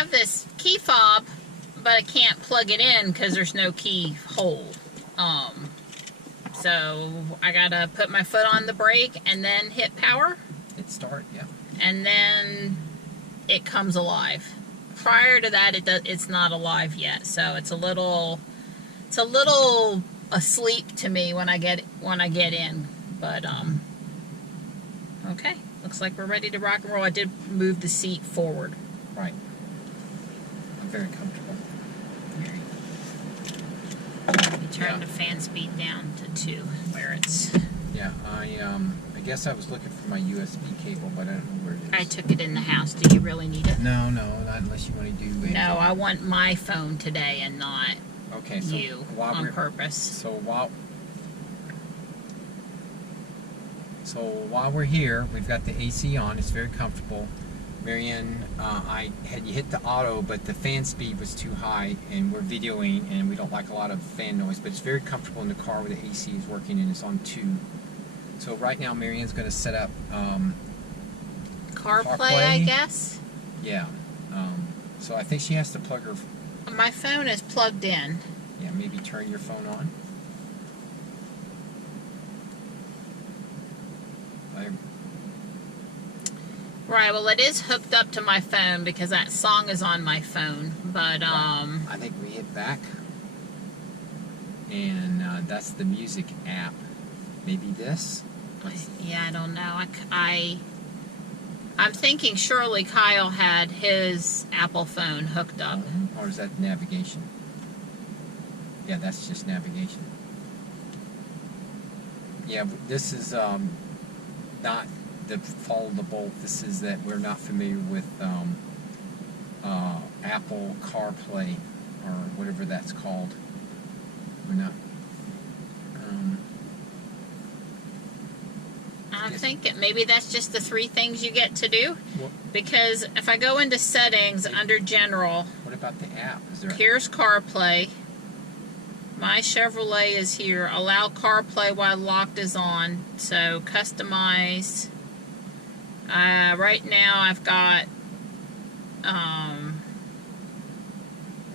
have this key fob, but I can't plug it in because there's no key hole. So I gotta put my foot on the brake and then hit power. Hit start, yeah. And then it comes alive. Prior to that, it's not alive yet. So it's a little asleep to me when I get in. But okay, looks like we're ready to rock and roll. I did move the seat forward. Right. I'm very comfortable. You turn the fan speed down to 2, where it's... Yeah, I guess I was looking for my USB cable, but I don't know where it is. I took it in the house. Do you really need it? No, not unless you want to do... No, I want my phone today and not so you on purpose. So while we're here, we've got the AC on. It's very comfortable. Maryann, I had you hit the auto, but the fan speed was too high, and we're videoing, and we don't like a lot of fan noise, but it's very comfortable in the car where the AC is working, and it's on 2. So right now, Maryann's going to set up CarPlay, I guess? Yeah. So I think she has to plug her... My phone is plugged in. Yeah, maybe turn your phone on. Right, well, it is hooked up to my phone because that song is on my phone, but, I think we hit back, and that's the music app. Maybe this? Yeah, I don't know. I'm thinking surely Kyle had his Apple phone hooked up. Or is that navigation? Yeah, that's just navigation. Yeah, this is not the follow the bolt. This is that we're not familiar with Apple CarPlay or whatever that's called. We're not. I'm thinking maybe that's just the 3 things you get to do. Well, because if I go into settings under general, what about the app? Is there? Here's CarPlay. My Chevrolet is here. Allow CarPlay while locked is on. So customize. Right now I've got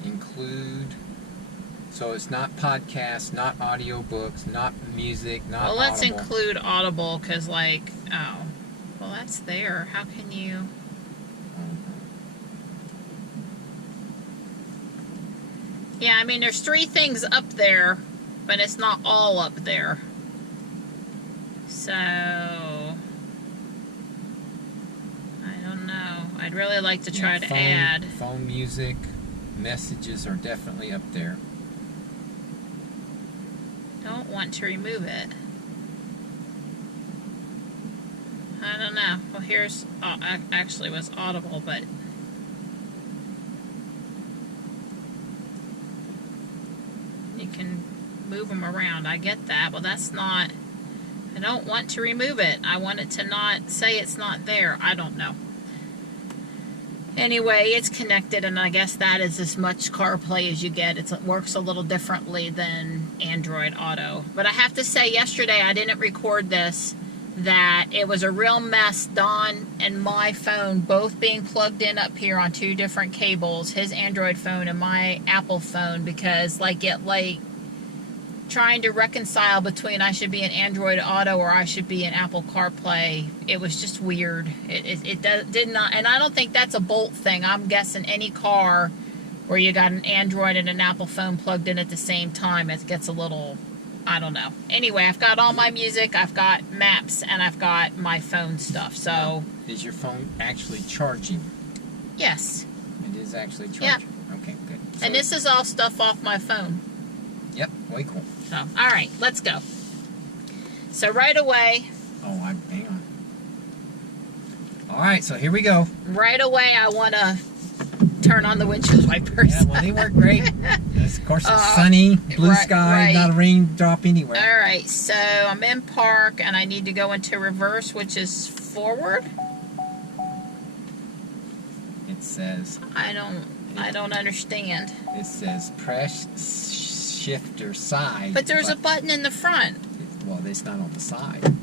include. So it's not podcasts, not audiobooks, not music, not well, let's Audible. include Audible because, like, oh, well, that's there. How can you? Yeah, I mean, there's 3 things up there, but it's not all up there. So, I don't know. I'd really like to try to add. Phone music, messages are definitely up there. Don't want to remove it. I don't know. Well, here's actually was Audible, but you can move them around. I get that. Well, that's not. I don't want to remove it. I want it to not say it's not there. I don't know. Anyway, it's connected, and I guess that is as much CarPlay as you get. It works a little differently than Android Auto. But I have to say, yesterday I didn't record this, that it was a real mess. Don and my phone both being plugged in up here on 2 different cables, his Android phone and my Apple phone, because trying to reconcile between I should be in Android Auto or I should be in Apple CarPlay, it was just weird. It did not, and I don't think that's a Bolt thing. I'm guessing any car where you got an Android and an Apple phone plugged in at the same time, it gets a little, I don't know. Anyway, I've got all my music, I've got maps, and I've got my phone stuff, so. Is your phone actually charging? Yes. It is actually charging? Yeah. Okay, good. So and this is all stuff off my phone. Yep, way cool. So, all right, let's go. So right away. Oh, hang on. All right, so here we go. Right away, I want to turn on the windshield wipers. Yeah, well, they work great. Of course, it's sunny, blue sky, not a raindrop anywhere. All right, so I'm in park, and I need to go into reverse, which is forward. It says. I don't understand. It says press shift or side. But there's a button in the front. Well, it's not on the side.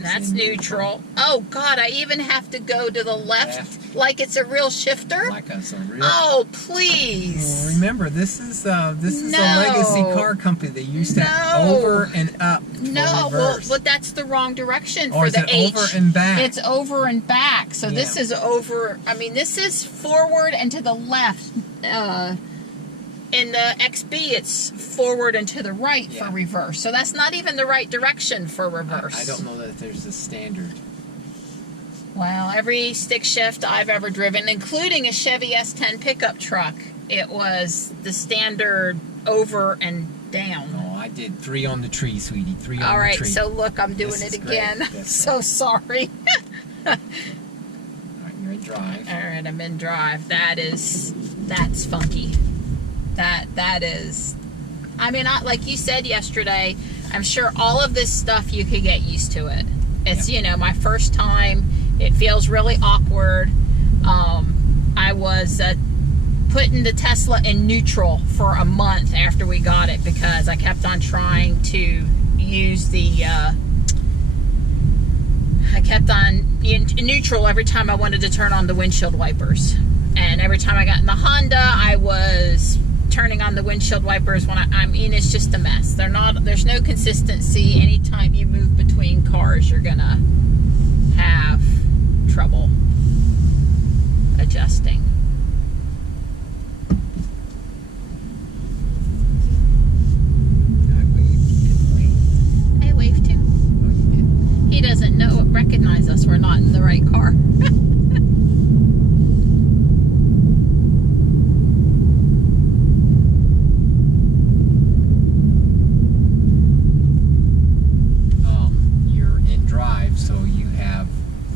That's neutral. Oh God, I even have to go to the left like it's a real shifter. Like it's a real. Oh please. Well, remember, this is a legacy car company. They used to over and up. No, well, but that's the wrong direction or for is the it H. over and back? It's over and back. So this is over. I mean, this is forward and to the left. In the XB, it's forward and to the right for reverse. So that's not even the right direction for reverse. I don't know that there's a standard. Well, every stick shift I've ever driven, including a Chevy S10 pickup truck, it was the standard over and down. Oh, I did 3 on the tree, sweetie. 3 on the tree. All right, so look, I'm doing it again. So sorry. All right, you're in drive. All right, I'm in drive. That's funky. That is, I mean, like you said yesterday, I'm sure all of this stuff you could get used to it. It's, you know, my first time. It feels really awkward. I was putting the Tesla in neutral for a month after we got it because I kept on trying to use the, I kept on in neutral every time I wanted to turn on the windshield wipers. And every time I got in the Honda, I was turning on the windshield wipers when I mean, it's just a mess. There's no consistency. Anytime you move between cars, you're gonna have trouble adjusting. I waved too. Oh, you did. He doesn't recognize us. We're not in the right car.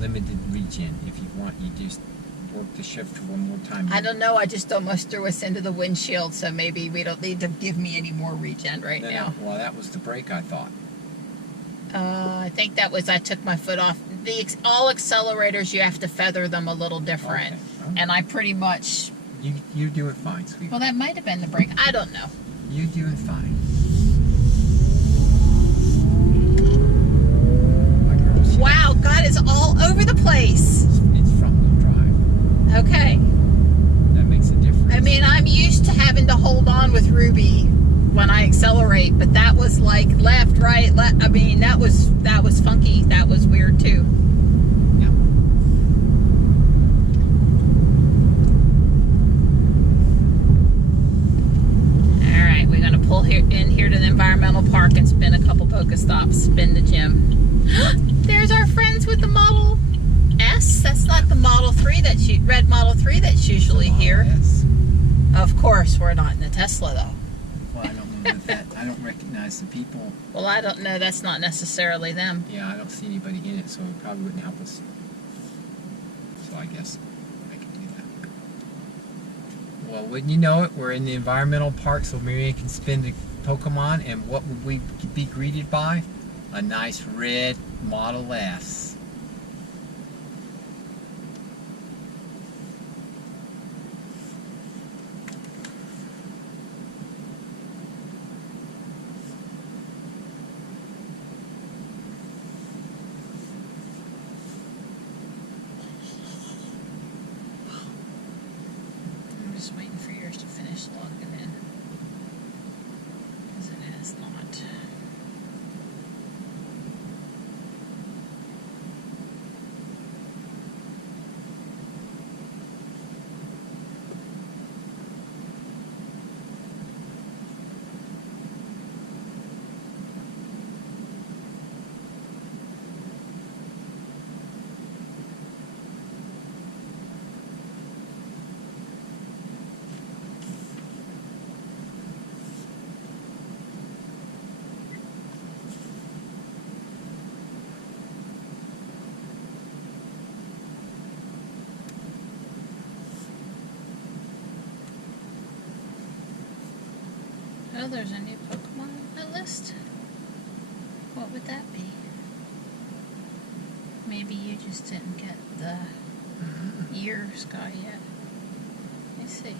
Limited regen. If you want, you just work the shift one more time. I don't know. I just almost threw us into the windshield, so maybe we don't need to give me any more regen right now. Well, that was the brake, I thought. I think that was I took my foot off. All accelerators, you have to feather them a little different, okay. And I pretty much. You do it fine, sweetie. Well, that might have been the brake. I don't know. You do it fine. Wow, God, it's all over the place. It's front-wheel drive. Okay. That makes a difference. I mean, I'm used to having to hold on with Ruby when I accelerate, but that was like left, right, left. I mean, that was funky. That was weird too. Yeah. All right, we're gonna pull in here to the environmental park and spin a couple Pokestops. Spin the gym. There's our friends with the Model S. That's not the Model 3 red Model 3 that's usually here. Yes. Of course, we're not in the Tesla though. Well, I don't know that I don't recognize the people. Well, I don't know. That's not necessarily them. Yeah, I don't see anybody in it, so it probably wouldn't help us. So I guess I can do that. Well, wouldn't you know it? We're in the environmental park, so Maryann can spin the Pokemon, and what would we be greeted by? A nice red Model S. I'm just waiting for yours to finish logging in. Because it has not. Oh, there's a new Pokemon on that list? What would that be? Maybe you just didn't get the ear sky yet. Let me see.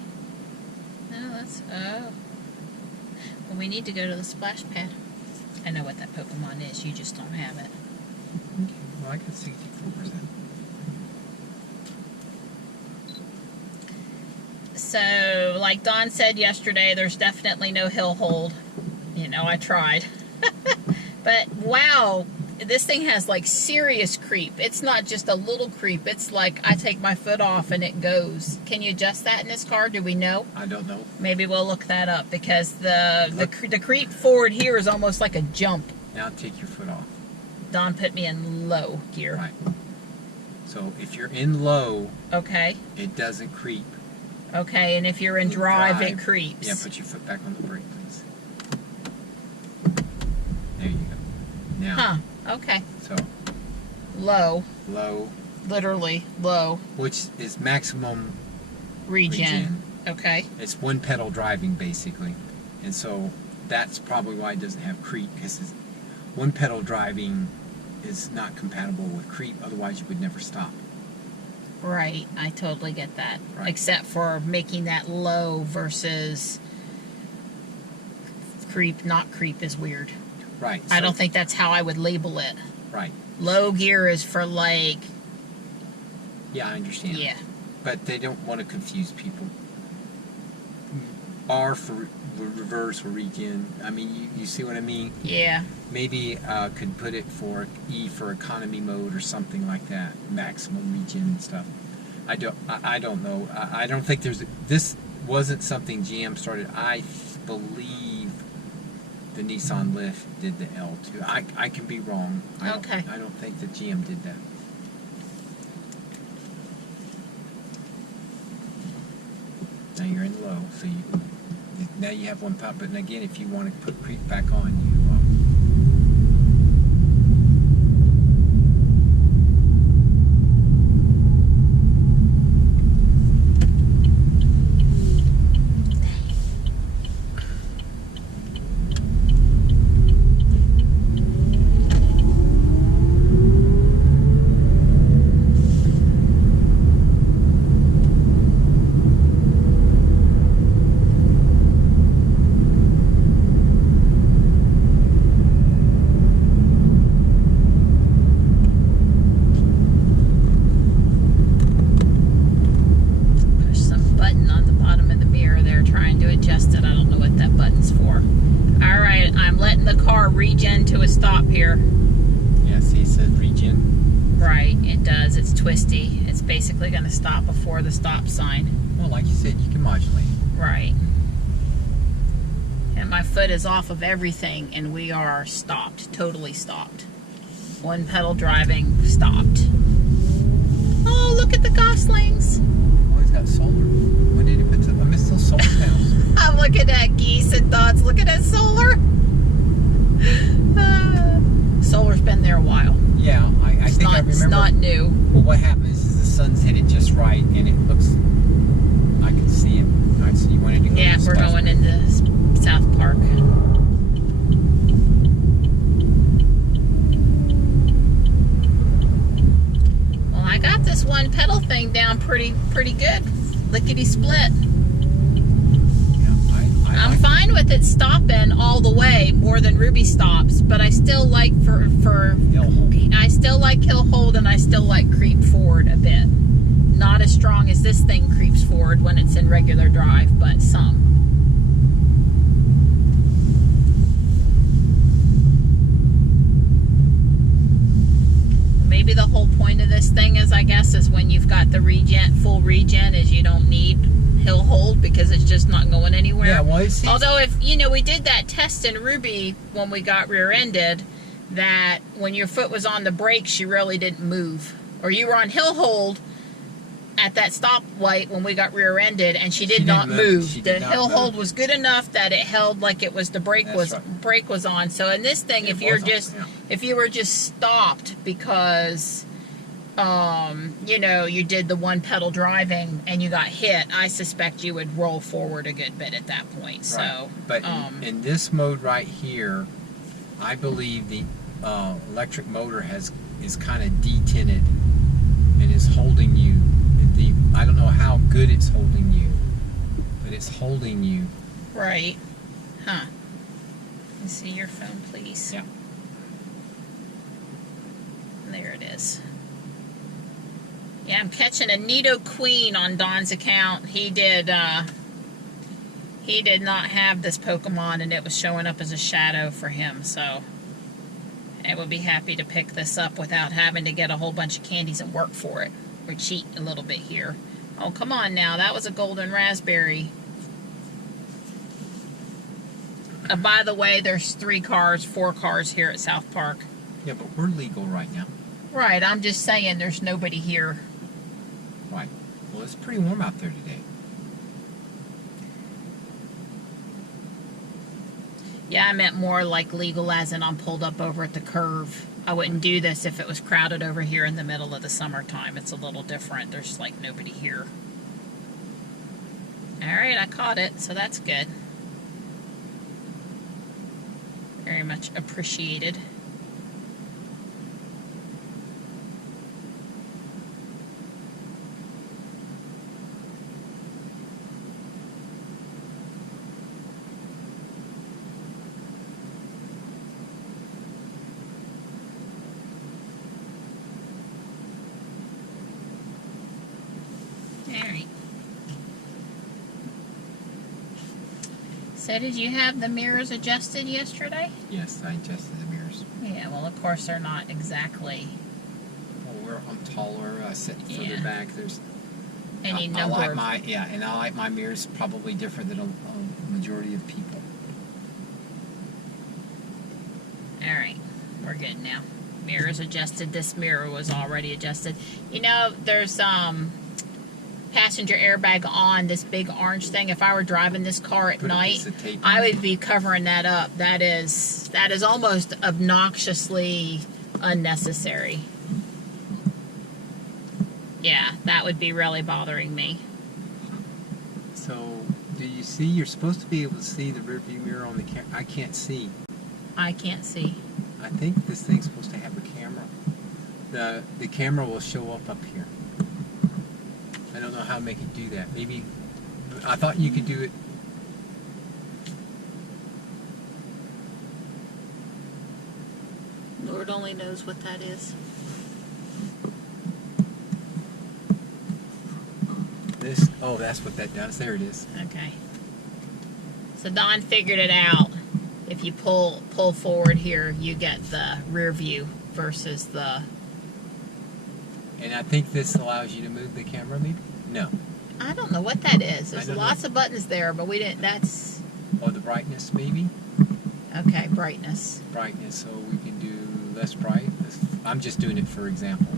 No, that's... Oh. Well, we need to go to the splash pad. I know what that Pokemon is. You just don't have it. Okay, well, I got 64%. So, like Don said yesterday, there's definitely no hill hold. You know, I tried. But wow, this thing has like serious creep. It's not just a little creep. It's like I take my foot off and it goes. Can you adjust that in this car? Do we know? I don't know. Maybe we'll look that up because the creep forward here is almost like a jump. Now take your foot off. Don put me in low gear. Right. So if you're in low, Okay. it doesn't creep. Okay, and if you're in drive, it creeps. Yeah, put your foot back on the brake, please. There you go. Now. Huh. Okay. So. Low. Low. Literally low. Which is maximum Regen. Okay. It's one pedal driving basically, and so that's probably why it doesn't have creep, because one pedal driving is not compatible with creep. Otherwise, you would never stop. Right, I totally get that. Right. Except for making that low versus creep, not creep is weird. Right. I so- don't think that's how I would label it. Right. Low gear is for like, Yeah, I understand. yeah. But they don't want to confuse people. R for reverse or regen. I mean, you see what I mean? Yeah. Maybe could put it for E for economy mode or something like that. Maximum regen and stuff. I don't know. I don't think this wasn't something GM started. I believe the Nissan Leaf did the L2. I can be wrong. I don't think that GM did that. Now you're in low, so now you have one pop. But again, if you want to put creep back on, you. Regen to a stop here. Yeah, see, it says regen. Right, it does. It's twisty. It's basically going to stop before the stop sign. Well, like you said, you can modulate. Right. And my foot is off of everything, and we are stopped. Totally stopped. One pedal driving, stopped. Oh, look at the goslings. Oh, he's got solar. When did he put I missed those solar panels. I'm looking at geese and thoughts. Look at that solar. Solar's been there a while. Yeah, I think I remember. It's not new. Well, what happens is the sun's hit it just right, and it looks. I can see it. All right, so you wanted to go. Yeah, we're going into South Park. Well, I got this one pedal thing down pretty good. Lickety split. I'm fine with it stopping all the way more than Ruby stops, but I still like I still like hill hold, and I still like creep forward a bit. Not as strong as this thing creeps forward when it's in regular drive, but some. Maybe the whole point of this thing is, I guess, is when you've got the regen, full regen, is you don't need hill hold because it's just not going anywhere. Yeah, well, although if we did that test in Ruby when we got rear-ended, that when your foot was on the brakes, you really didn't move, or you were on hill hold at that stoplight when we got rear-ended, and she did not move. The hill hold was good enough that it held like it was the brake brake was on. So in this thing, if you were just stopped because you did the one pedal driving and you got hit, I suspect you would roll forward a good bit at that point. Right. So, but in this mode right here, I believe the electric motor is kind of detinted and is holding you. I don't know how good it's holding you, but it's holding you. Right. Huh. Let me see your phone, please. Yeah. There it is. Yeah, I'm catching a Nido Queen on Don's account. He did not have this Pokemon, and it was showing up as a shadow for him, so I would be happy to pick this up without having to get a whole bunch of candies and work for it, or cheat a little bit here. Oh, come on now. That was a golden raspberry. By the way, there's 4 cars here at South Park. Yeah, but we're legal right now. Right, I'm just saying there's nobody here. Why? Well, it's pretty warm out there today. Yeah, I meant more like legal as in I'm pulled up over at the curve. I wouldn't do this if it was crowded over here in the middle of the summertime. It's a little different. There's like nobody here. Alright, I caught it, so that's good. Very much appreciated. Alright. So did you have the mirrors adjusted yesterday? Yes, I adjusted the mirrors. Yeah, well of course they're not exactly Well, I'm taller, I sit further back. There's any I number like of... and I like my mirrors probably different than a majority of people. Alright, we're good now. Mirrors adjusted. This mirror was already adjusted. You know, there's passenger airbag on, this big orange thing. If I were driving this car at night, I would be covering that up. That is almost obnoxiously unnecessary. Yeah, that would be really bothering me. So, do you see? You're supposed to be able to see the rear view mirror on the camera. I can't see. I can't see. I think this thing's supposed to have a camera. The camera will show up here. I don't know how to make it do that. Maybe, I thought you could do it. Lord only knows what that is. This, oh, that's what that does. There it is. Okay. So Don figured it out. If you pull forward here, you get the rear view versus the... And I think this allows you to move the camera, maybe? No. I don't know what that is. There's lots of buttons there, but we didn't... That's... Oh, the brightness, maybe? Okay, brightness. Brightness, so we can do less bright. I'm just doing it for example.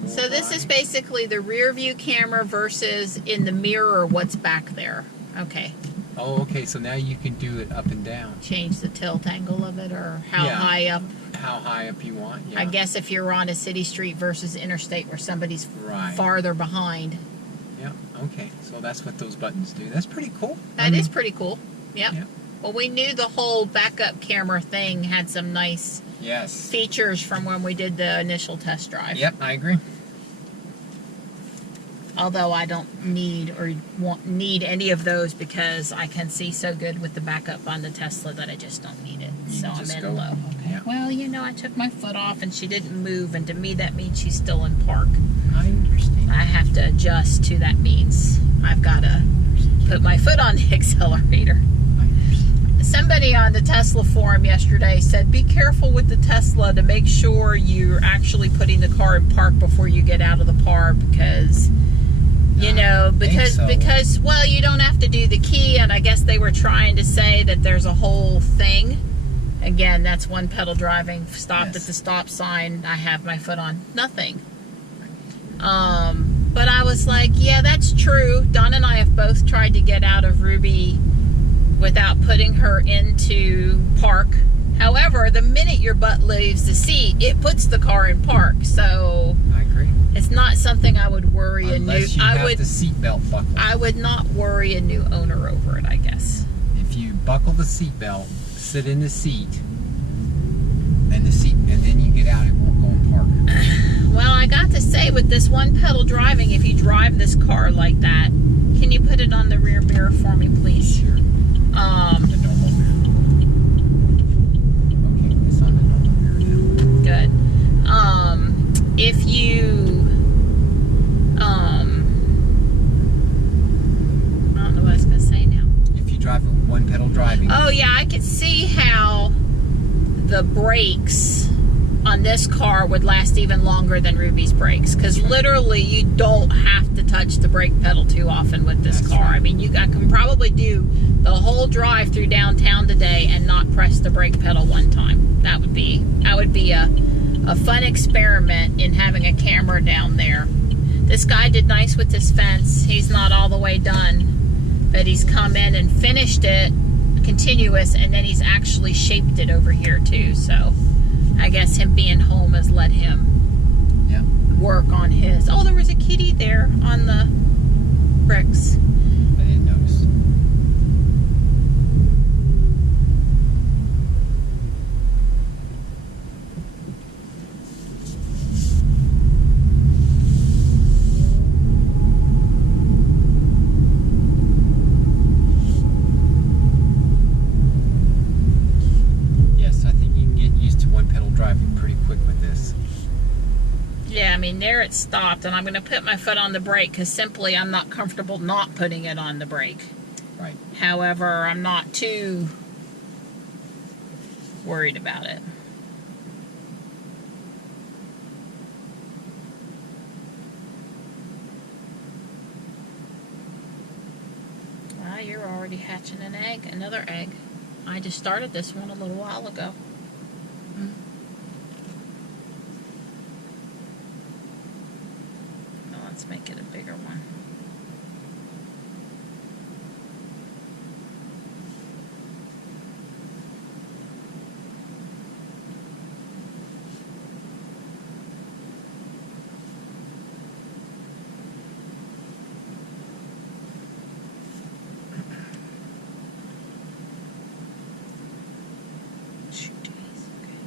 More So this bright. is basically the rear view camera versus in the mirror what's back there. Okay. Oh, okay, so now you can do it up and down. Change the tilt angle of it, or how high up. How high up you want, yeah. I guess if you're on a city street versus interstate where somebody's farther behind. Yeah, okay. So that's what those buttons do. That's pretty cool. That is pretty cool. Yep. Yeah. Well, we knew the whole backup camera thing had some nice features from when we did the initial test drive. Yep, I agree. Although I don't need or need any of those because I can see so good with the backup on the Tesla that I just don't need it. So I'm in low. Okay. Yeah. Well, you know, I took my foot off and she didn't move, and to me that means she's still in park. I understand. I have to adjust to that means I've got to put my foot on the accelerator. Somebody on the Tesla forum yesterday said, be careful with the Tesla to make sure you're actually putting the car in park before you get out of the park, because you know, because well, you don't have to do the key, and I guess they were trying to say that there's a whole thing. Again, that's one pedal driving, stopped at the stop sign, I have my foot on nothing. But I was like, yeah, that's true. Don and I have both tried to get out of Ruby without putting her into park. However, the minute your butt leaves the seat, it puts the car in park. So I agree. It's not something I would worry Unless you have the seatbelt buckle. I would not worry a new owner over it, I guess. If you buckle the seatbelt, sit in the seat, and then you get out, it won't go in park. Well, I got to say, with this one pedal driving, if you drive this car like that, can you put it on the rear mirror for me, please? Sure. The normal mirror. Okay, it's on the normal mirror now. Good. if you, I don't know what I was going to say now. If you drive with one pedal driving. Oh yeah, I could see how the brakes on this car would last even longer than Ruby's brakes, because literally you don't have to touch the brake pedal too often with this car. Right. I mean, I can probably do the whole drive through downtown today and not press the brake pedal one time. That would be a fun experiment in having a camera down there. This guy did nice with this fence. He's not all the way done, but he's come in and finished it continuous, and then he's actually shaped it over here too. So I guess him being home has let him work on his. Oh, there was a kitty there on the bricks. I didn't notice. Yes, I think you can get used to one pedal driving pretty quick with this. Yeah, I mean, there it stopped, and I'm going to put my foot on the brake because simply I'm not comfortable not putting it on the brake. Right. However, I'm not too worried about it. Well, you're already hatching an egg, another egg. I just started this one a little while ago. Well, let's make it a bigger one. Shoot, geez, okay.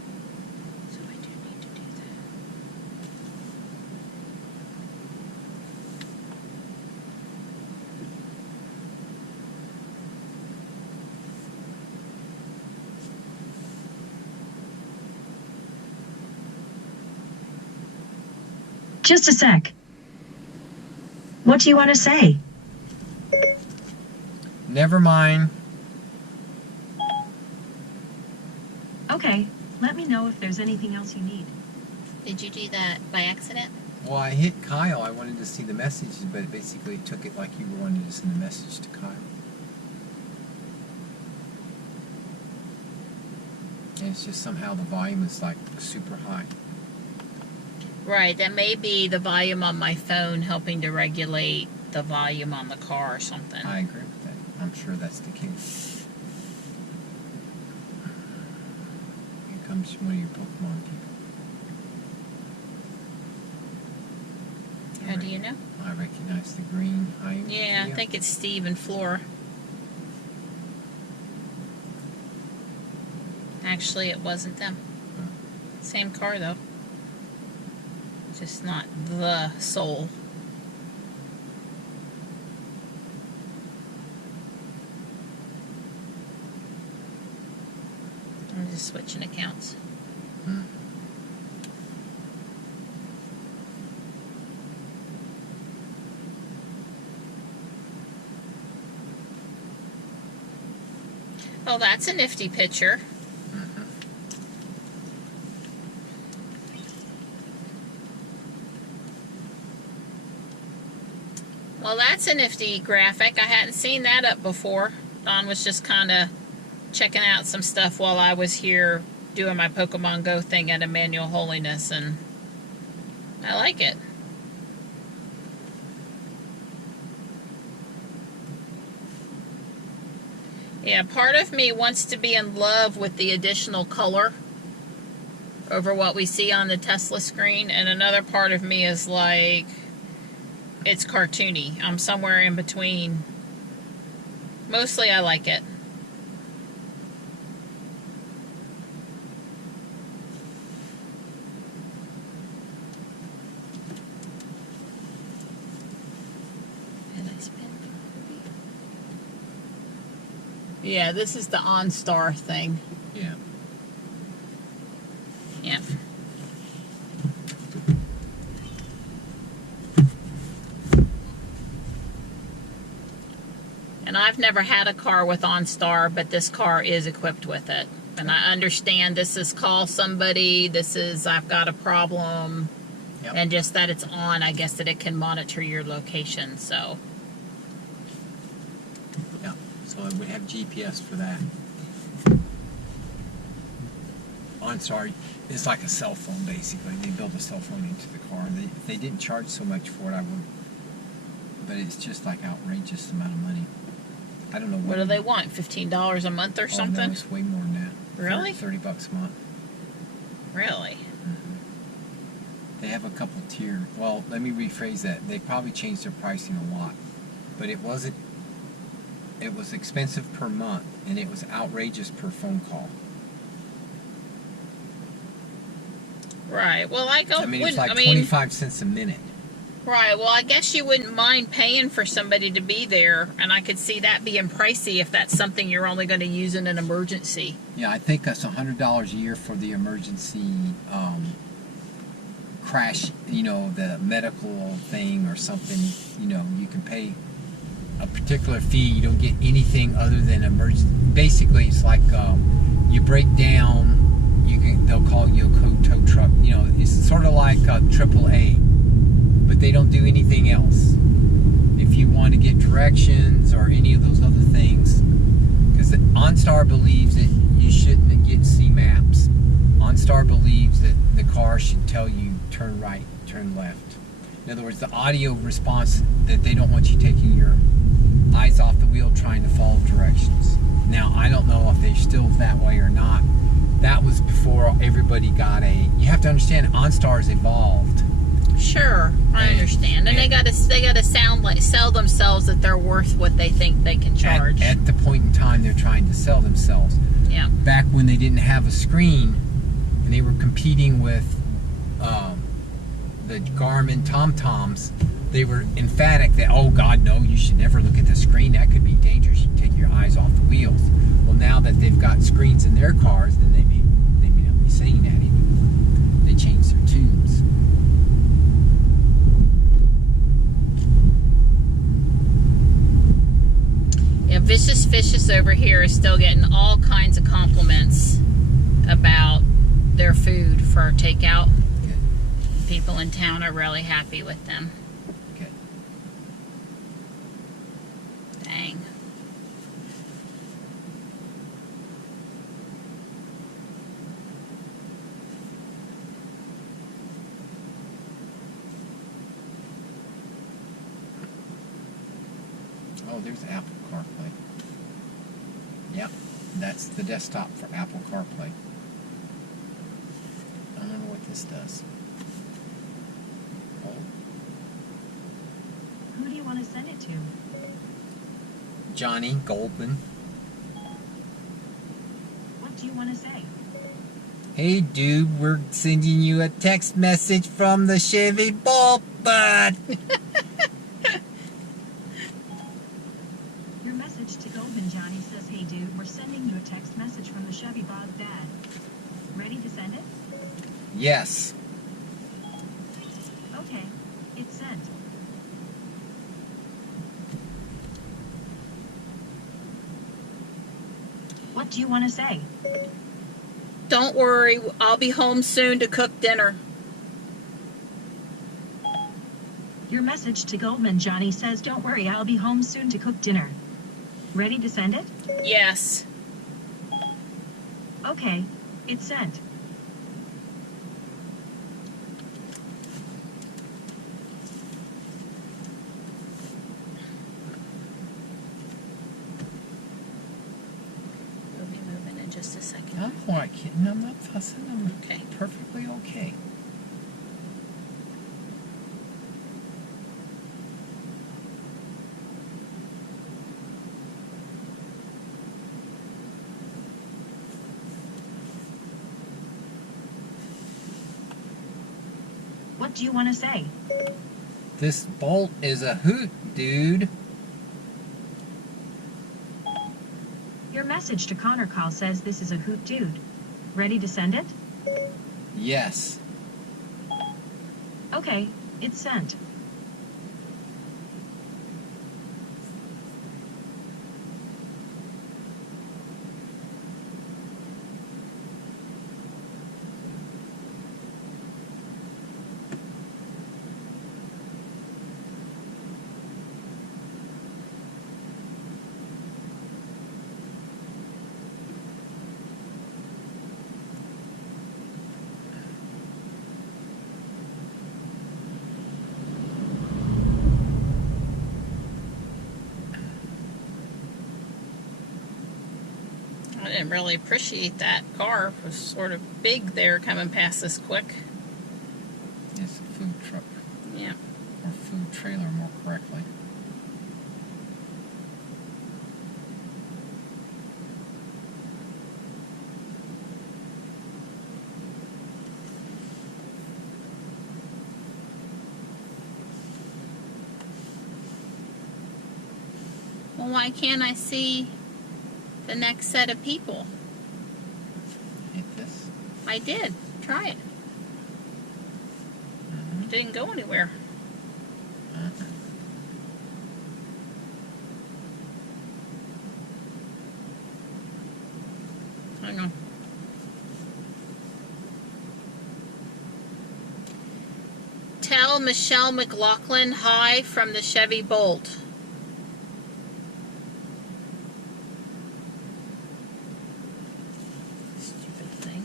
So I do need to do that. Just a sec. What do you want to say? Never mind. Okay, let me know if there's anything else you need. Did you do that by accident? Well, I hit Kyle. I wanted to see the messages, but basically it took it like you wanted to send a message to Kyle. And it's just somehow the volume is like super high. Right, that may be the volume on my phone helping to regulate the volume on the car or something. I agree with that. I'm sure that's the case. Here comes one of your Pokemon people. How do you know? I recognize the green eye. Yeah, I think it's Steve and Flora. Actually, it wasn't them. Same car, though. Just not the soul. I'm just switching accounts. Oh, that's a nifty picture. Well, that's a nifty graphic. I hadn't seen that up before. Don was just kind of checking out some stuff while I was here doing my Pokemon Go thing at Emmanuel Holiness, and I like it. Yeah, part of me wants to be in love with the additional color over what we see on the Tesla screen, and another part of me is like, it's cartoony. I'm somewhere in between. Mostly I like it. Yeah, this is the OnStar thing. Yeah. Yeah. And I've never had a car with OnStar, but this car is equipped with it. And I understand this is call somebody, this is I've got a problem, Yep. and just that it's on, I guess that it can monitor your location. So, Yeah, so it would have GPS for that. OnStar is like a cell phone, basically. They build a cell phone into the car. If they didn't charge so much for it, I would. But it's just like outrageous amount of money. I don't know what do they want? $15 a month or Oh, something? no, it's way more than that. Really? $30 a month. Really? They have a couple tier. Well, let me rephrase that. They probably changed their pricing a lot, but it wasn't. It was expensive per month, and it was outrageous per phone call. Right. Well, I go. I mean, it's like I mean, 25 cents a minute. right. Well, I guess you wouldn't mind paying for somebody to be there, and I could see that being pricey if that's something you're only going to use in an emergency. Yeah, I think that's $100 a year for the emergency crash. You know, the medical thing or something. You know, you can pay a particular fee. You don't get anything other than emergency. Basically, it's like you break down. They'll call you a tow truck. You know, it's sort of like AAA, but they don't do anything else. If you want to get directions or any of those other things, because OnStar believes that you shouldn't get C maps. OnStar believes that the car should tell you turn right, turn left. In other words, the audio response that they don't want you taking your eyes off the wheel trying to follow directions. Now, I don't know if they're still that way or not. That was before everybody got a. You have to understand, OnStar's evolved. Sure, I understand, and they got to sell themselves that they're worth what they think they can charge. At the point in time, they're trying to sell themselves. Yeah. Back when they didn't have a screen, and they were competing with the Garmin TomToms, they were emphatic that, oh God, no, you should never look at the screen. That could be dangerous. You take your eyes off the wheels. Well, now that they've got screens in their cars, then they may not be saying that anymore. They changed their tunes. Yeah, Vicious Fishes over here is still getting all kinds of compliments about their food for takeout. Good. People in town are really happy with them. Good. Dang. Oh, there's Apple CarPlay. Yep, that's the desktop for Apple CarPlay. I don't know what this does. Oh, Who do you want to send it to? Johnny Goldman. What do you want to say? Hey dude, we're sending you a text message from the Chevy Bolt Bud. Your message to Goldman Johnny says, hey dude, we're sending you a text message from the Chevy Bob Dad. Ready to send it? Yes. Okay, it's sent. What do you want to say? Don't worry, I'll be home soon to cook dinner. Your message to Goldman Johnny says, don't worry, I'll be home soon to cook dinner. Ready to send it? Yes. Okay, it's sent. We'll be moving in just a second. I'm quite kidding. I'm not fussing. I'm Okay. perfectly okay. What do you want to say? This Bolt is a hoot, dude. Your message to Connor Call says this is a hoot dude. Ready to send it? Yes. Okay, it's sent. didn't really appreciate that car. It was sort of big there coming past this quick. It's a food truck. Yeah. Or food trailer, more correctly. Well, why can't I see the next set of people? Hit this. I did. Try it. It didn't go anywhere. Hang on. Tell Michelle McLaughlin hi from the Chevy Bolt. Stupid thing.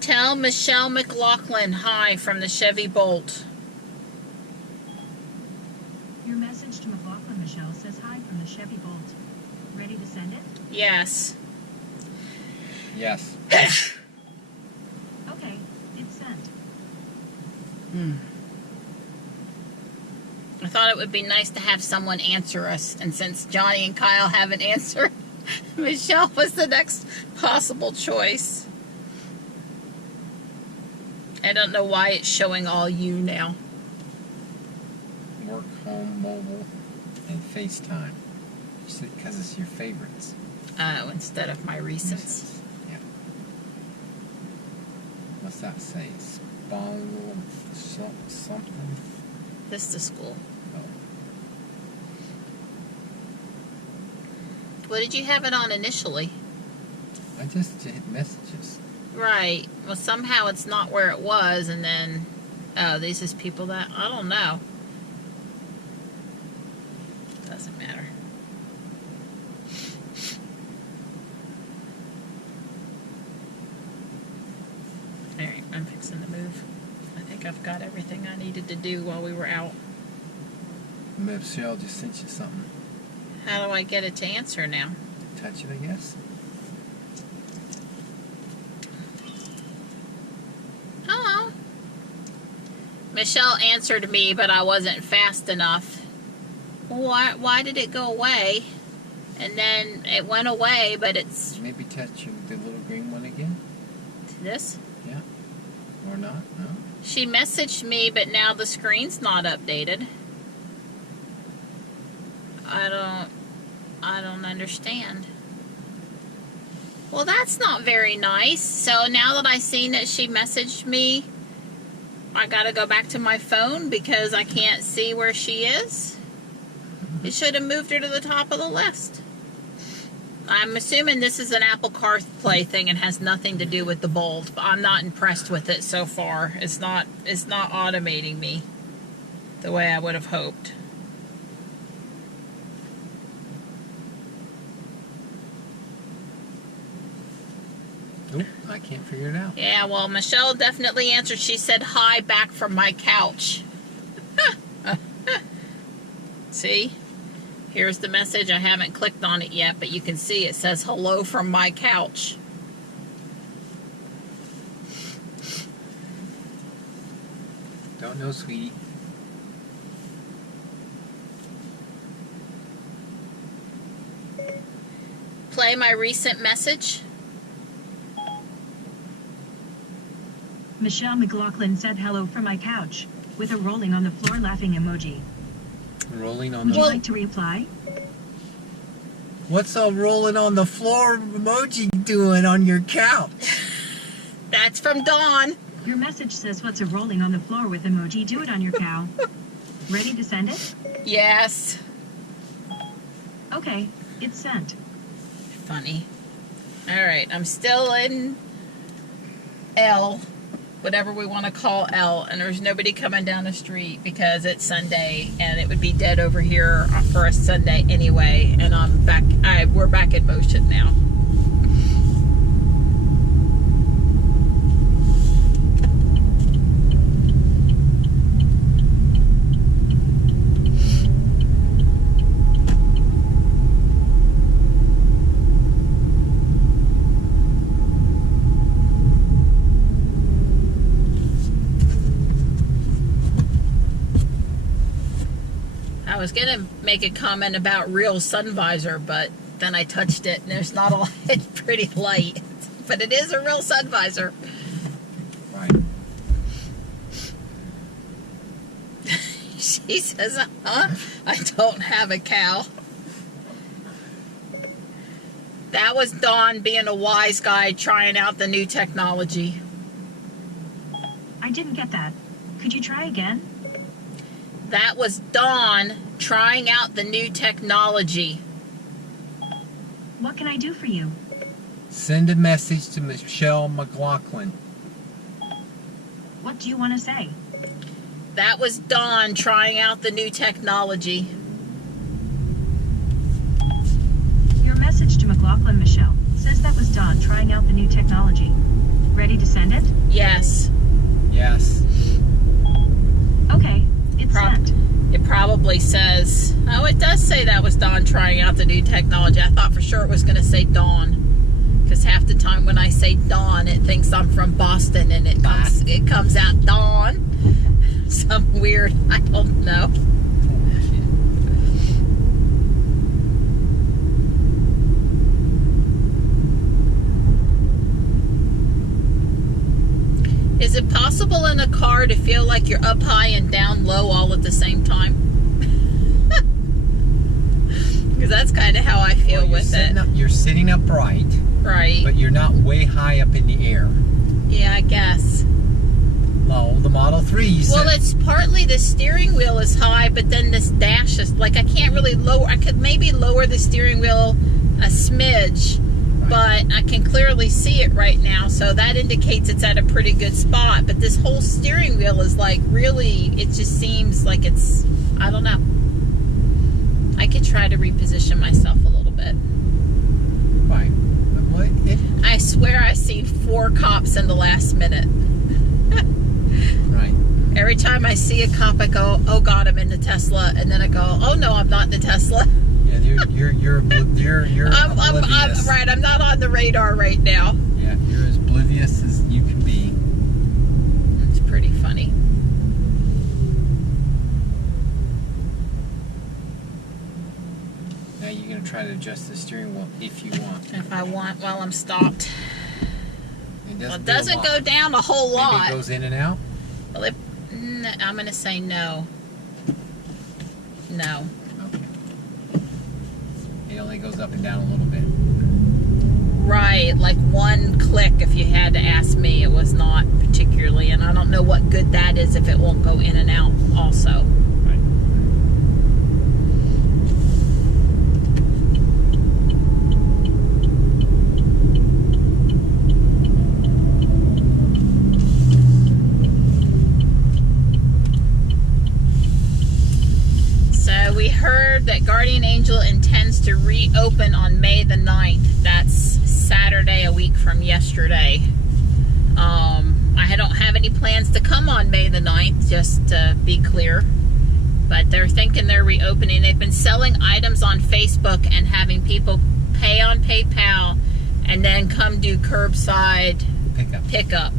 Tell Michelle McLaughlin hi from the Chevy Bolt. Your message to McLaughlin Michelle says hi from the Chevy Bolt. Ready to send it? Yes. Yes. Okay, it's sent. I thought it would be nice to have someone answer us, and since Johnny and Kyle haven't answered, Michelle was the next possible choice. I don't know why it's showing all you now. Work, home, mobile, and FaceTime. Because it's your favorites. Oh, instead of my recents. Yeah. What's that say? Spangle something? This to school. Oh. What did you have it on initially? I just hit messages. Right. Well, somehow it's not where it was, and then... Oh, these is people that... I don't know. Doesn't matter. Alright, I'm fixing to move. I think I've got everything I needed to do while we were out. Michelle just sent you something. How do I get it to answer now? Touch it, I guess. Hello. Michelle answered me, but I wasn't fast enough. Why did it go away? And then it went away, but it's... Maybe touch the little green one again? This? Yeah. Or not? No? She messaged me, but now the screen's not updated. I don't understand. Well, that's not very nice. So now that I seen that she messaged me, I gotta go back to my phone because I can't see where she is. It should have moved her to the top of the list. I'm assuming this is an Apple CarPlay thing and has nothing to do with the Bolt. But I'm not impressed with it so far. It's not automating me the way I would have hoped. Nope, I can't figure it out. Yeah, well, Michelle definitely answered. She said, hi, back from my couch. See? Here's the message. I haven't clicked on it yet, but you can see it says, hello from my couch. Don't know, sweetie. Play my recent message. Michelle McLaughlin said hello from my couch, with a rolling on the floor laughing emoji. Rolling on Would the... you like to reply? What's a rolling on the floor emoji doing on your couch? That's from Dawn. Your message says what's a rolling on the floor with emoji. Do it on your cow. Ready to send it? Yes. Okay, it's sent. Funny. Alright, I'm still in L, whatever we want to call L, and there's nobody coming down the street because it's Sunday and it would be dead over here for a Sunday anyway, and I'm back. We're back in motion now. was gonna make a comment about real sun visor, but then I touched it and there's not a lot. It's pretty light, but it is a real sun visor. Right. She says, I don't have a cow. That was Don being a wise guy trying out the new technology. I didn't get that. Could you try again? That was Don trying out the new technology. What can I do for you? Send a message to Michelle McLaughlin. What do you want to say? That was Don trying out the new technology. Your message to McLaughlin Michelle says that was Don trying out the new technology. Ready to send it? Yes. Yes. Okay, it's sent. It probably says, oh, it does say that was Don trying out the new technology. I thought for sure it was going to say Dawn. Because half the time when I say Dawn, it thinks I'm from Boston and it comes out Dawn. Some weird, I don't know. Is it possible in a car to feel like you're up high and down low all at the same time? Because that's kind of how I feel with it. You're sitting upright, right? But you're not way high up in the air. Yeah, I guess. No, the Model 3, you said. Well, it's partly the steering wheel is high, but then this dash is like I can't really lower. I could maybe lower the steering wheel a smidge, but I can clearly see it right now, so that indicates it's at a pretty good spot. But this whole steering wheel is like really, it just seems like it's, I don't know. I could try to reposition myself a little bit. Right. But what? I swear I've seen 4 cops in the last minute. Right. Every time I see a cop, I go, oh God, I'm in the Tesla. And then I go, oh no, I'm not in the Tesla. Yeah, you're oblivious. I'm right, I'm not on the radar right now. Yeah, you're as oblivious as you can be. It's pretty funny. Now you're going to try to adjust the steering wheel if you want. If I want, while I'm stopped. It doesn't go down a whole lot. Maybe it goes in and out? Well, I'm going to say no. No. Okay. It only goes up and down a little bit. Right, like one click if you had to ask me. It was not particularly, and I don't know what good that is if it won't go in and out also. We heard that Guardian Angel intends to reopen on May the 9th. That's Saturday, a week from yesterday. I don't have any plans to come on May the 9th, just to be clear. But they're thinking they're reopening. They've been selling items on Facebook and having people pay on PayPal and then come do curbside pickup.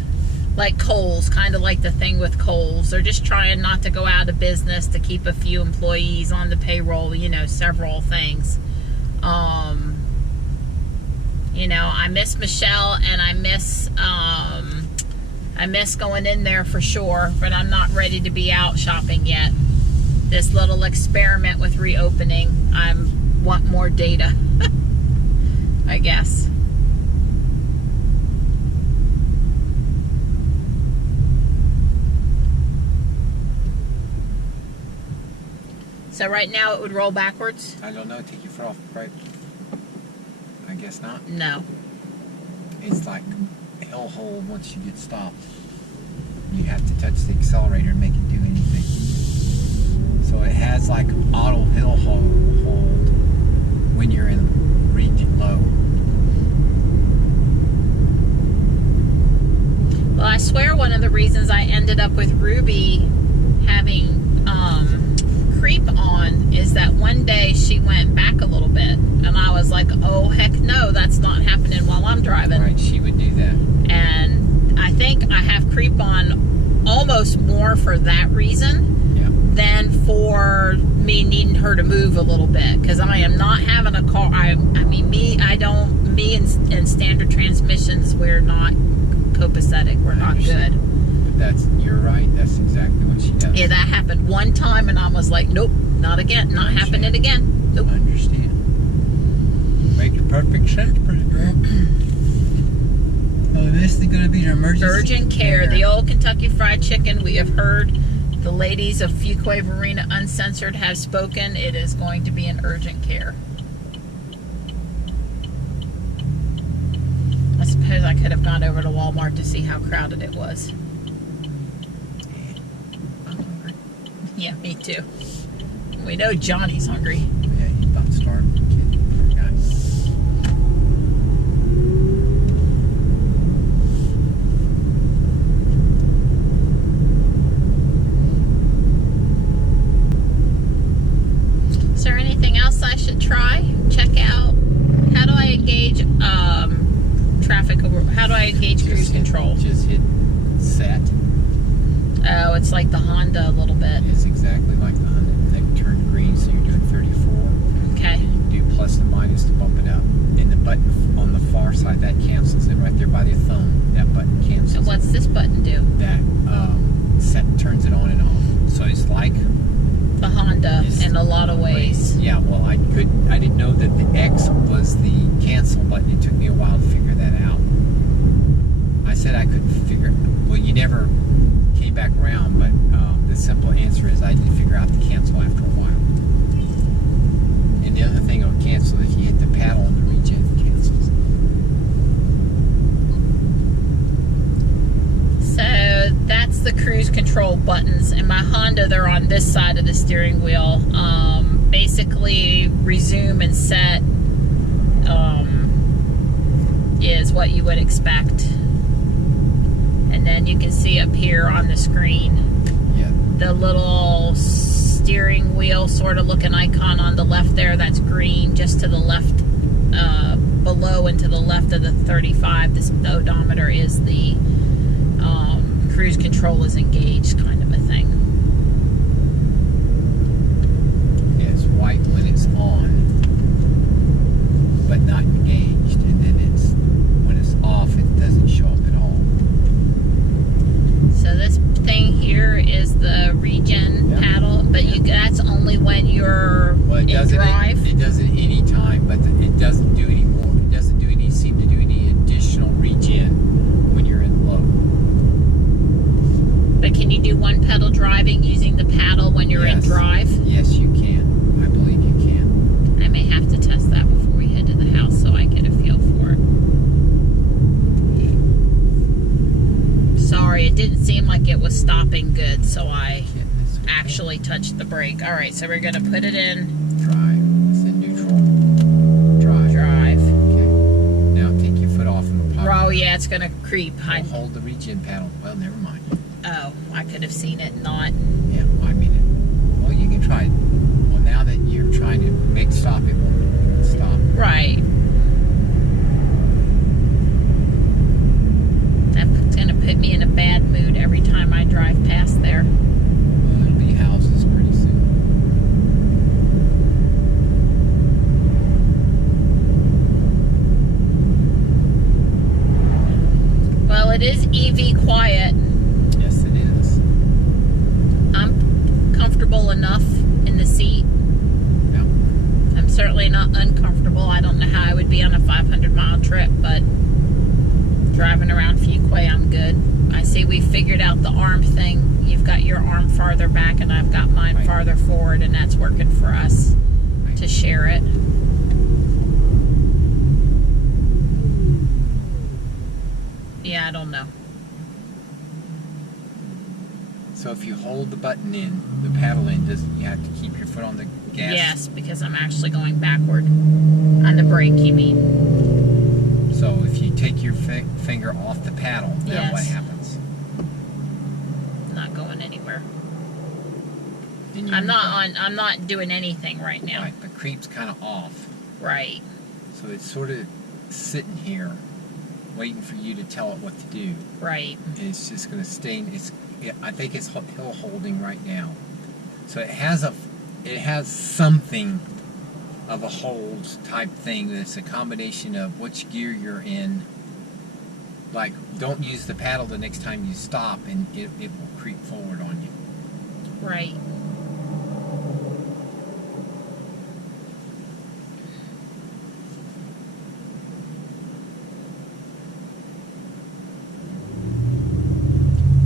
Like Kohl's, kind of like the thing with Kohl's. They're just trying not to go out of business to keep a few employees on the payroll, you know, several things. You know, I miss Michelle and I miss going in there for sure, but I'm not ready to be out shopping yet. This little experiment with reopening, I want more data, I guess. So right now it would roll backwards? I don't know. Take your foot off, right? I guess not. No. It's like a hellhole once you get stopped. You have to touch the accelerator and make it do anything. So it has like auto hill hold when you're in region low. Well, I swear one of the reasons I ended up with Ruby having creep on is that one day she went back a little bit and I was like, oh heck no, that's not happening while I'm driving. Right, she would do that. And I think I have creep on almost more for that reason than for me me needing her to move a little bit, because I am not having a car. Me and standard transmissions, we're not copacetic. We're not good. But you're right. That's exactly what she does. Yeah, that happened one time, and I was like, nope, not again. Not happening again. Nope. I understand. Makes perfect sense, pretty girl. Oh, this is going to be your emergency. Urgent care. The old Kentucky Fried Chicken. We have heard the ladies of Fuquay Varina Uncensored have spoken. It is going to be an urgent care. I suppose I could have gone over to Walmart to see how crowded it was. I'm hungry. Yeah, me too. We know Johnny's hungry. Yeah, he's about to starve. Kid, poor guy. Is there anything else I should try? Check out? How do I engage traffic? How do I engage cruise control? Just hit set. Oh, it's like the Honda a little bit. It's exactly like the Honda. They turn green, so you're doing 34. Okay. And you do plus and minus to bump it up. And the button on the far side, that cancels it right there by the thumb. That button cancels. And what's this button do? That turns it on and off. So it's like The Honda in a lot of ways. Yeah, well, I didn't know that the X was the cancel button. It took me a while to figure that out. I said I couldn't figure. Well, you never came back around, but the simple answer is I didn't figure out the cancel after a while. And the other thing it'll cancel if you hit the paddle on the regen, it cancels. So that's the cruise control buttons. In my Honda, they're on this side of the steering wheel. Basically, resume and set is what you would expect. And then you can see up here on the screen, Yeah. the little steering wheel sort of looking icon on the left there. That's green. Just to the left, below and to the left of the 35, the odometer is the cruise control is engaged, kind of a thing. Yeah, it's white when it's on, but not engaged, and then when it's off, it doesn't show up at all. So this thing here is the regen paddle, but that's only when you're in drive. It does it any time, but it doesn't do any more. It doesn't seem to do any additional regen when you're in low. But can you do one pedal driving using the paddle when you're in drive? Yes, you can. I believe you can. I may have to test that before we head to the house so I get a feel for it. Sorry, it didn't seem like it was stopping good, so I actually touched the brake. All right, so we're going to put it in drive. It's in neutral. Drive. Okay. Now take your foot off and pop. Oh, yeah, it's going to creep. Hold the regen paddle. Well, never mind. Oh, I could have seen it not. Yeah, I mean it. Well, you can try it. Well, now that you're trying to make stop, it won't stop. Right. That's going to put me in a bad mood every time I drive past there. Well, it'll be houses pretty soon. Well, it is EV quiet. Yes, it is. I'm comfortable enough in the seat. Yep. I'm certainly not uncomfortable. I don't know how I would be on a 500-mile trip, but driving around Fuquay, I'm good. I see we figured out the arm thing. You've got your arm farther back, and I've got mine farther forward, and that's working for us to share it. Yeah, I don't know. So if you hold the button in, the paddle in, you have to keep your foot on the gas? Yes, because I'm actually going backward. On the brake, you mean? So if you take your finger off the paddle, then what happens? Not going anywhere. I'm not doing anything right now. Right, but creep's kind of off. Right. So it's sort of sitting here, waiting for you to tell it what to do. Right. And it's just going to stay. I think it's hill holding right now. So it has it has something of a hold type thing that's a combination of which gear you're in. Like, don't use the paddle the next time you stop, and it will creep forward on you. Right.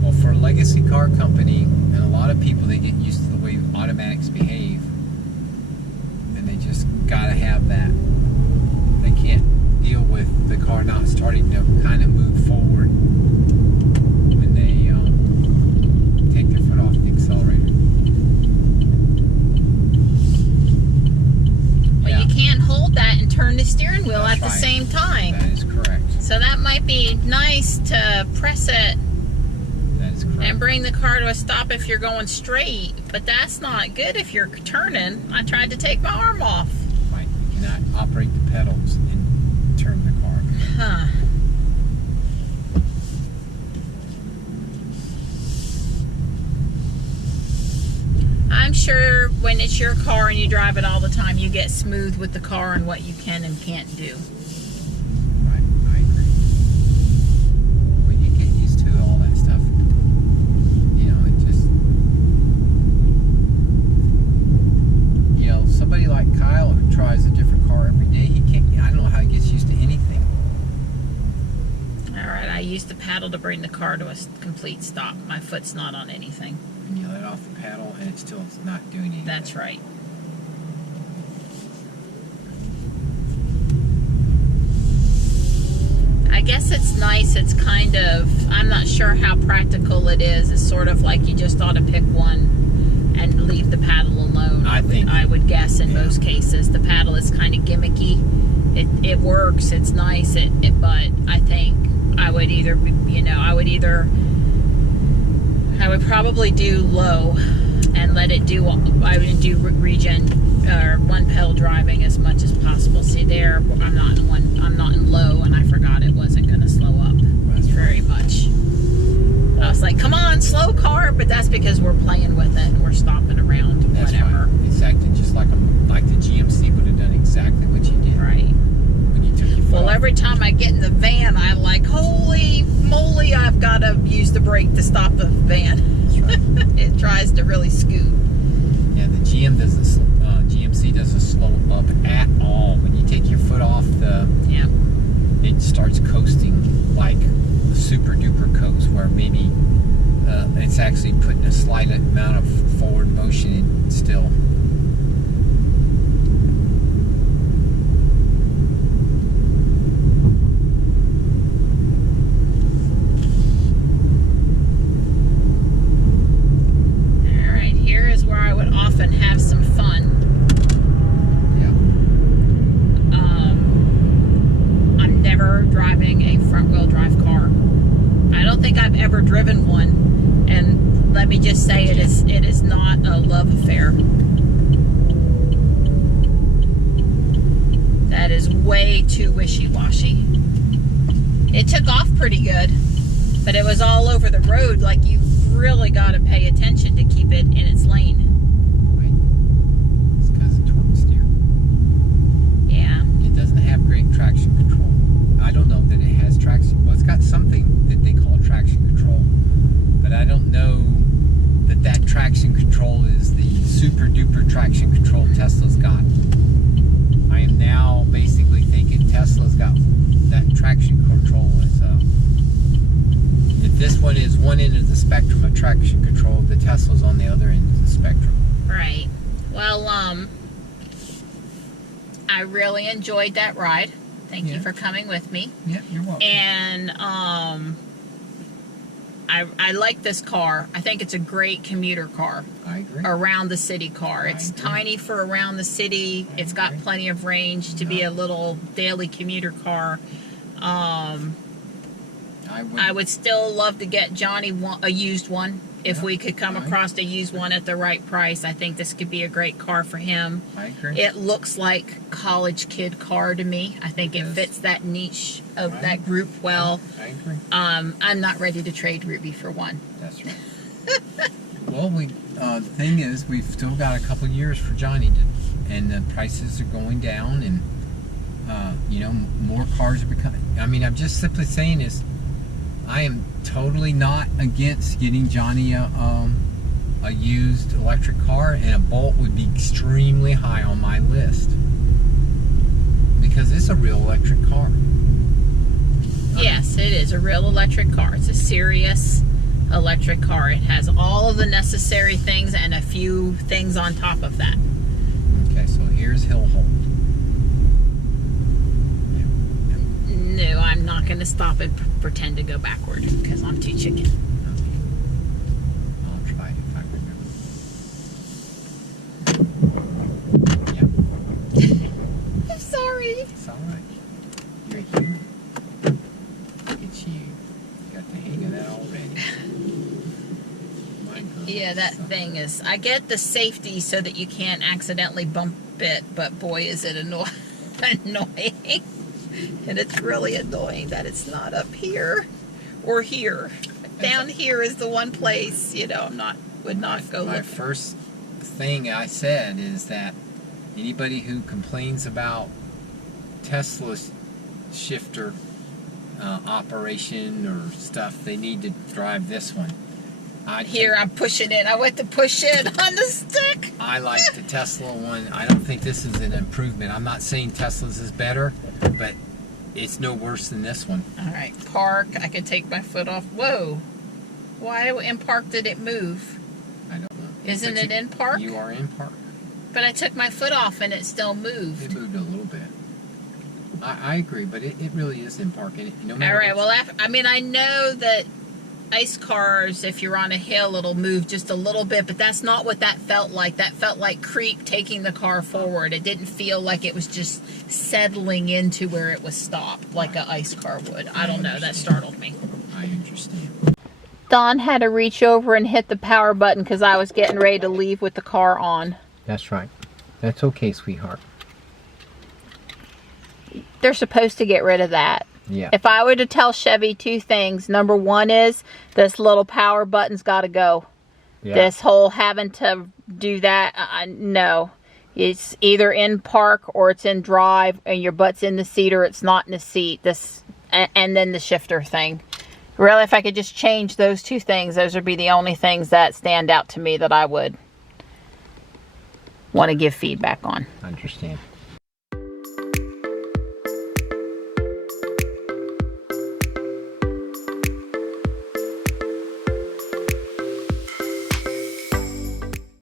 Well, for a legacy car company, and a lot of people, they get used to the way automatics behave, and they just gotta have that. They can't deal with the car not starting to kind of move forward when they take their foot off the accelerator. But Yeah, you can't hold that and turn the steering wheel That's at the right. same time. that is correct. So that might be nice to press it That is correct. and bring the car to a stop if you're going straight, but that's not good if you're turning. I tried to take my arm off. Right. You cannot operate the pedals and turn the car. Huh. I'm sure when it's your car and you drive it all the time, you get smooth with the car and what you can and can't do. Right, I agree. When you get used to all that stuff, you know, it just, you know, somebody like Kyle who tries a different car every day, he can't, I don't know how he gets used to anything. All right, I used the paddle to bring the car to a complete stop. My foot's not on anything. And you let off the paddle and it's still not doing anything. That's right. I guess it's nice. It's kind of, I'm not sure how practical it is. It's sort of like you just ought to pick one and leave the paddle alone. I would guess in most cases. The paddle is kind of gimmicky. It works. It's nice. But I think I would either, you know, I would probably do low and let it do, I would do regen or one pedal driving as much as possible. See there, I'm not in low, and I forgot it wasn't going to slow up very much. I was like, come on, slow car, but that's because we're playing with it and we're stopping around, That's whatever. right. It's acting just like the GMC would have done exactly what you did. Right. When you took your foot Well, off. every time I get in the van, I'm like, holy moly, I've got to use the brake to stop the van. That's right. It tries to really scoot. Yeah, the GMC doesn't slow up at all. When you take your foot off Yeah. it starts coasting like a super duper coast, where maybe it's actually putting a slight amount of forward motion in still. All right, here is where I would often have some fun. I'm never driving a front-wheel drive car. I don't think I've ever driven one, and let me just say it is not a love affair. That is way too wishy-washy. It took off pretty good, but it was all over the road. Like, you really got to pay attention to keep it in its lane. Right? It's because of torque steer. Yeah. It doesn't have great traction control. I don't know that it has traction. Well, it's got something that they call traction control, but I don't know that traction control is the super duper traction control Tesla's got. I am now basically thinking Tesla's got that traction control as if this one is one end of the spectrum of traction control, the Tesla's on the other end of the spectrum. Right. Well, I really enjoyed that ride. Thank you for coming with me. Yeah, you're welcome. And I like this car. I think it's a great commuter car. I agree. Around the city car. It's agree. tiny for around the city. It's got agree. plenty of range to be a little daily commuter car. I would still love to get Johnny a used one. If we could come across a used one at the right price, I think this could be a great car for him. I agree. It looks like college kid car to me. I think it fits that niche of that group well. I agree. I'm not ready to trade Ruby for one. That's right. Well, the thing is, we've still got a couple years for Johnny, and the prices are going down, and you know, more cars are becoming. I mean, I'm just simply saying is, I am totally not against getting Johnny a used electric car, and a Bolt would be extremely high on my list because it's a real electric car. Yes, it is a real electric car. It's a serious electric car. It has all of the necessary things and a few things on top of that. Okay, so here's Hill Hold. No, I'm not going to stop and pretend to go backward because I'm too chicken. I'll try it if I remember. Yeah. I'm sorry. It's all right. You're human. Look at you. You got the hang of that already. My goodness. Yeah, that thing is... I get the safety so that you can't accidentally bump it, but boy, is it annoying. And it's really annoying that it's not up here or here. Down here is the one place, you know, would not go My look. first thing I said is that anybody who complains about Tesla's shifter operation or stuff, they need to drive this one. I'm pushing it. I went to push it on the stick. I like the Tesla one. I don't think this is an improvement. I'm not saying Tesla's is better, but it's no worse than this one. All right, park. I can take my foot off. Whoa. Why in park did it move? I don't know. Isn't But it in park? You are in park. But I took my foot off and it still It moved. moved a little bit. I agree, but it really is in park. And no matter All right, what- well, I mean, I know that ice cars, if you're on a hill, it'll move just a little bit, but that's not what that felt like. That felt like creep taking the car forward. It didn't feel like it was just settling into where it was stopped, like an ice car would. I don't know, that startled me. I understand. Don had to reach over and hit the power button because I was getting ready to leave with the car on. That's right. That's okay, sweetheart. They're supposed to get rid of that. Yeah. If I were to tell Chevy two things, number one is this little power button's got to go. Yeah. This whole having to do that, no. It's either in park or it's in drive, and your butt's in the seat or it's not in the seat. And then the shifter thing. Really, if I could just change those two things, those would be the only things that stand out to me that I would want to give feedback on. I understand.